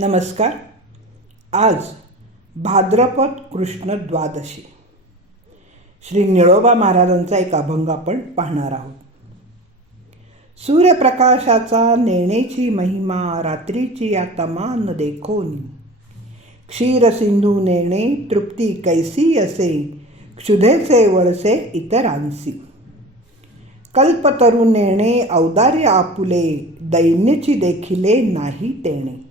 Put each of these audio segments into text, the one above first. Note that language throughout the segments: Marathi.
नमस्कार. आज भाद्रपद कृष्ण द्वादशी. श्री निळोबा महाराजांचा एक अभंग आपण पाहणार आहोत. सूर्यप्रकाशाचा नेणेची महिमा रात्रीची या तमान देखोनी. क्षीरसिंधू नेणे तृप्ती कैसी असे क्षुधेचे वळसे इतरांसी. कल्पतरू नेणे औदार्य आपुले दैन्यची देखिले नाही तेणे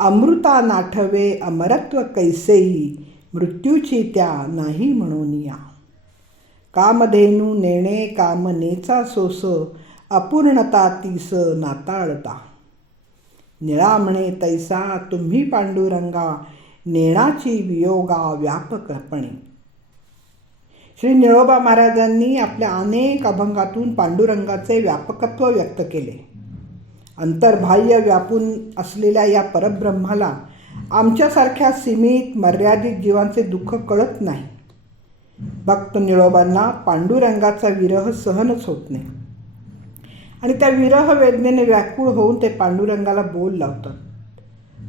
अमृता नाठवे अमरत्व कैसेही मृत्यूची त्या नाही म्हणून या. कामधेनू नेणे कामनेचा सोस अपूर्णता तीस नाताळता. निळा म्हणे तैसा तुम्ही पांडुरंगा नेणाची वियोगा व्यापकपणे श्री निळोबा महाराजांनी आपल्या अनेक अभंगातून पांडुरंगाचे व्यापकत्व व्यक्त केले. अंतर्बाह्य व्यापून असलेल्या या परब्रह्माला आमच्यासारख्या सीमित मर्यादित जीवांचे दुःख कळत नाही. भक्त निळोबांना पांडुरंगाचा विरह सहनच होत नाही. आणि त्या विरह वेदनेने व्याकुळ होऊन ते पांडुरंगाला बोल लावतात.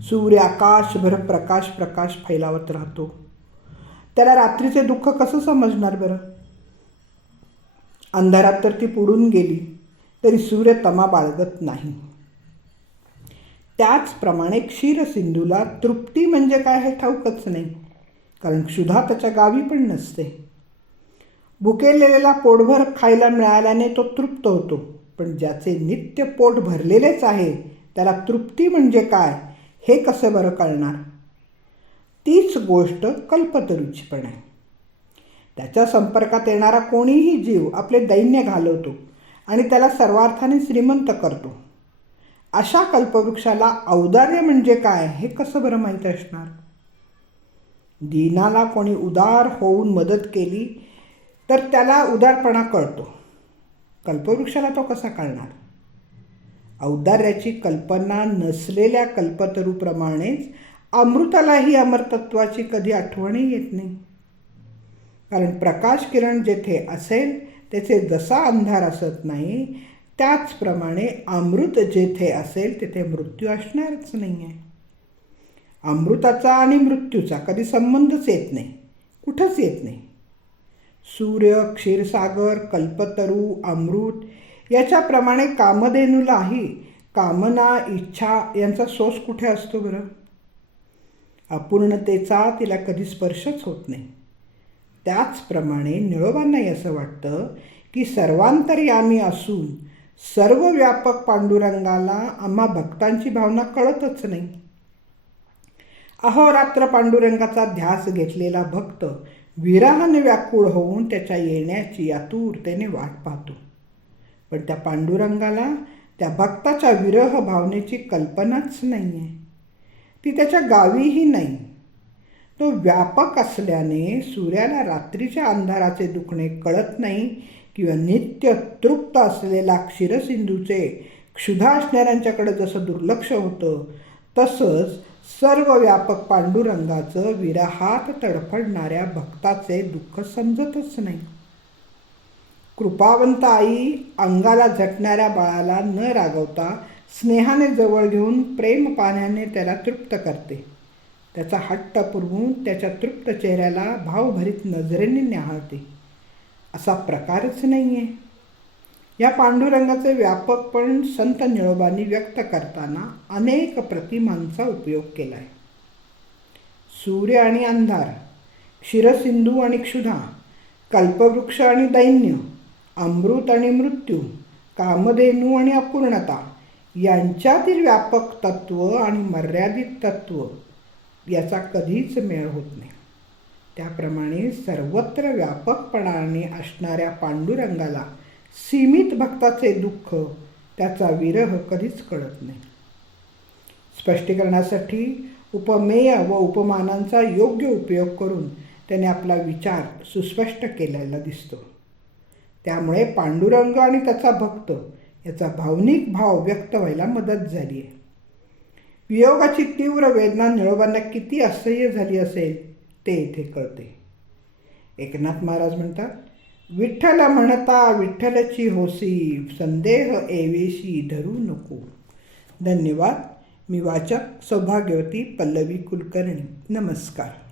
सूर्य आकाशभर प्रकाश प्रकाश फैलावत राहतो. त्याला रात्रीचे दुःख कसं समजणार बरं? अंधारात तर ती पुढून गेली तरी सूर्य तमा बाळगत नाही. त्याचप्रमाणे क्षीरसिंधूला तृप्ती म्हणजे काय हे ठाऊकच नाही कारण क्षुधा त्याच्या गावी पण नसते. भुकेलेला पोटभर खायला मिळाल्याने तो तृप्त होतो पण ज्याचे नित्य पोट भरलेलेच आहे त्याला तृप्ती म्हणजे काय हे कसं बरं कळणार? तीच गोष्ट कल्पतरूची पण आहे त्याच्या संपर्कात येणारा कोणीही जीव आपले दैन्य घालवतो आणि त्याला सर्वार्थाने श्रीमंत करतो. अशा कल्पवृक्षाला औदार्य म्हणजे काय हे कसं बरं माहीत असणार? दीनाला कोणी उदार होऊन मदत केली तर त्याला उदारपणा कळतो. कल्पवृक्षाला तो कसा कळणार? औदार्याची कल्पना नसलेल्या कल्पतरूप्रमाणेच अमृतालाही अमरतत्वाची कधी आठवणही येत नाही. कारण प्रकाश किरण जेथे असेल त्याचे जसा अंधार असत नाही त्याचप्रमाणे अमृत जेथे असेल तिथे मृत्यू असणारच नाही आहे अमृताचा आणि मृत्यूचा कधी संबंधच येत नाही कुठंच येत नाही. सूर्य क्षीरसागर कल्पतरू अमृत याच्याप्रमाणे कामधेनूलाही कामना इच्छा यांचा सोस कुठे असतो बरं? अपूर्णतेचा तिला कधी स्पर्शच होत नाही. त्याचप्रमाणे निळोबांनाही असं वाटतं की सर्वांतरी आम्ही असून सर्व व्यापक पांडुरंगाला आम्हा भक्तांची भावना कळतच नाही. अहोरात्र पांडुरंगाचा ध्यास घेतलेला भक्त विराहाने व्याकुळ होऊन त्याच्या येण्याची आतुरतेने वाट पाहतो. पण त्या पांडुरंगाला त्या भक्ताच्या विरह भावनेची कल्पनाच नाही आहे ती त्याच्या गावीही नाही. तो व्यापक असल्याने सूर्याला रात्रीच्या अंधाराचे दुखणे कळत नाही किंवा नित्य तृप्त असलेला क्षीरसिंधूचे क्षुधा असणाऱ्यांच्याकडे जसं दुर्लक्ष होतं तसंच सर्व व्यापक पांडुरंगाचं विरहात तडफडणाऱ्या भक्ताचे दुःख समजतच नाही. कृपावंत आई अंगाला झटणाऱ्या बाळाला न रागवता स्नेहाने जवळ घेऊन प्रेम पाण्याने त्याला तृप्त करते. त्याचा हट्ट पुरवून त्याच्या तृप्त चेहऱ्याला भावभरीत नजरेने न्याहाळते. असा प्रकारच नाही आहे या पांडुरंगाचे व्यापकपण संत निळोबांनी व्यक्त करताना अनेक प्रतिमांचा उपयोग केला आहे सूर्य आणि अंधार क्षीरसिंधू आणि क्षुधा कल्पवृक्ष आणि दैन्य अमृत आणि मृत्यू कामधेनू आणि अपूर्णता यांच्यातील व्यापक तत्व आणि मर्यादित तत्व याचा कधीच मेळ होत नाही. त्याप्रमाणे सर्वत्र व्यापकपणाने असणाऱ्या पांडुरंगाला सीमित भक्ताचे दुःख त्याचा विरह कधीच कळत नाही. स्पष्टीकरणासाठी उपमेय व उपमानांचा योग्य उपयोग करून त्याने आपला विचार सुस्पष्ट केलेला दिसतो. त्यामुळे पांडुरंग आणि त्याचा भक्त याचा भावनिक भाव व्यक्त व्हायला मदत झाली आहे. वियोगाची तीव्र वेदना निळोबांना किती असह्य झाली असेल ते इथे कळते. एकनाथ महाराज म्हणतात विठ्ठल म्हणता विठ्ठलची होसी संदेह एवेशी धरू नको. धन्यवाद. मी वाचक सौभाग्यवती पल्लवी कुलकर्णी. नमस्कार.